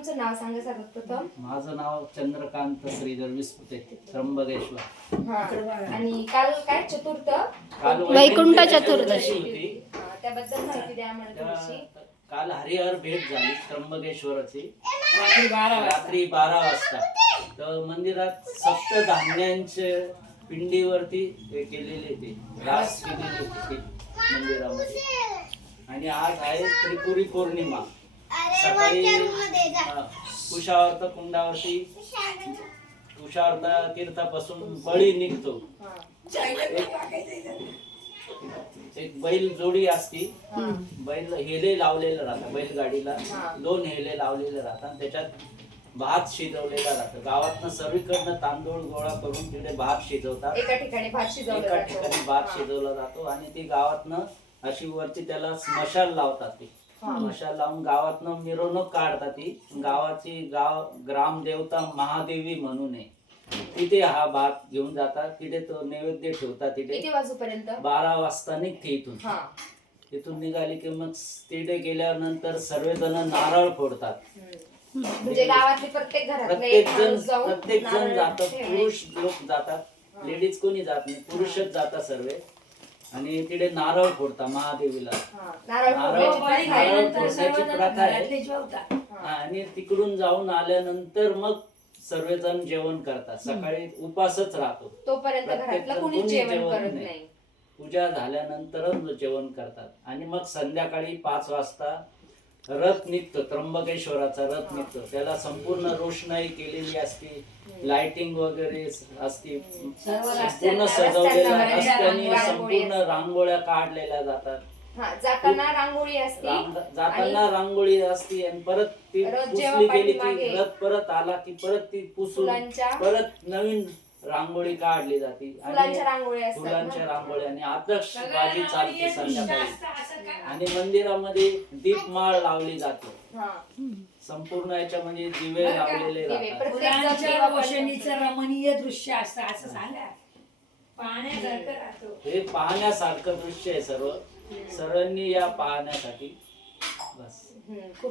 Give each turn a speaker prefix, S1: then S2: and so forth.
S1: तुमचं नाव सांगा सर्वात प्रथम.
S2: माझं नाव चंद्रकांत श्रीधर विस्पुते त्र्यंबकेश्वर.
S1: हा. आणि काल काय? चतुर्थ?
S2: काल
S3: वैकुंठ चतुर्दशी.
S2: होती.
S1: हा, त्याबद्दल माहिती द्या आम्हाला थोडीशी.
S2: त्या- काल हरिहर भेट झाली त्र्यंबकेश्वराची.
S4: रात्री बारा वाजता.
S2: रात्री बारा वाजता. तर मंदिरात सप्त धान्यांचे पिंडीवरती हे केलेले ते रास केलेली होती ती मंदिरामध्ये. आणि आज आहे त्रिपुरी पौर्णिमा. सकाळी कुशावर्त कुंडावरती कुशावर्त तीर्थापासून बळी निघतो. एक बैल जोडी असती. बैल हेले लावलेलं राहतं बैलगाडीला. दोन हेले लावलेले राहतात त्याच्यात भात शिजवलेला राहतं गावातनं सर्वीकडनं तांदूळ गोळा करून तिकडे भात शिजवतात
S1: एका ठिकाणी भात शिजवला
S2: एका
S1: जातो.
S2: ठिकाणी भात. शिजवला जातो आणि ती गावातनं अशी वरती त्याला स्मशान लावतात ती लावून गावातनं मिरवणूक काढतात ती. गावाची गाव ग्रामदेवता महादेवी म्हणून आहे. तिथे हा भात घेऊन जातात. तिथे तो नैवेद्य ठेवतात तिथे.
S1: वाजूपर्यंत?
S2: बारा वाजता निघते इथून.
S1: हा.
S2: तिथून निघाली की मग तिथे गेल्यानंतर सर्वजण नारळ फोडतात.
S1: हम्म. म्हणजे गावातले प्रत्येक घरात
S2: प्रत्येक जण
S1: माणूस जाऊन
S2: प्रत्येक जण
S1: नारळ
S2: जातात.
S1: ठेवणे.
S2: पुरुष लोक जातात. लेडीज कोणी जात नाही. पुरुषच जातात सर्व. आणि तिथे नारळ फोडतात महादेवीला
S1: हा. नारळ
S2: नारळ-
S1: फोडण्याची
S4: बळी
S1: प्रथा आहे.
S4: खाल्यानंतर
S2: फोडण्याची
S4: सर्वजण
S2: प्रथा आहे.
S4: घरातले जेवतात.
S1: हा.
S2: आणि तिकडून जाऊन आल्यानंतर मग सर्वजण जेवण करतात सकाळी उपासच राहतो
S1: तोपर्यंत
S2: प्रत्येक
S1: घरातलं
S2: जण
S1: कुणीच
S2: कोणी
S1: जेवण
S2: जेवण
S1: करत
S2: नाही.
S1: नाही
S2: पूजा झाल्यानंतरच जेवण करतात आणि मग संध्याकाळी पाच वाजता रथ निघतो त्र्यंबकेश्वराचा रथ निघतो त्याला संपूर्ण रोषणाई केलेली असते. लाइटिंग वगैरे असते.
S4: रस्त्यांना
S1: रस्त्याने रांगोळी
S2: संपूर्ण. रांगोळ्या काढलेल्या जातात.
S1: हा जाताना रांगोळी असते
S2: जाताना रांगोळी असते आणि परत ती पुसली गेली की रथ परत आला की परत ती पुसून परत नवीन रांगोळी काढली जाते. आणि
S1: फुलांच्या रांगोळी
S2: आणि आदर्श बाजी चालते संध्याकाळी? आणि मंदिरामध्ये दीपमाळ लावली जाते.
S1: हा.
S2: संपूर्ण याच्यामध्ये दिवे? लावलेले
S1: दिवे.
S4: फुलांच्या रोषणीचं रमणीय दृश्य असतं असं सांगा पाहण्यासारखं राहतो.
S2: हे पाहण्यासारखं दृश्य आहे सर्व. सर्वांनी या पाहण्यासाठी बस.
S1: खूप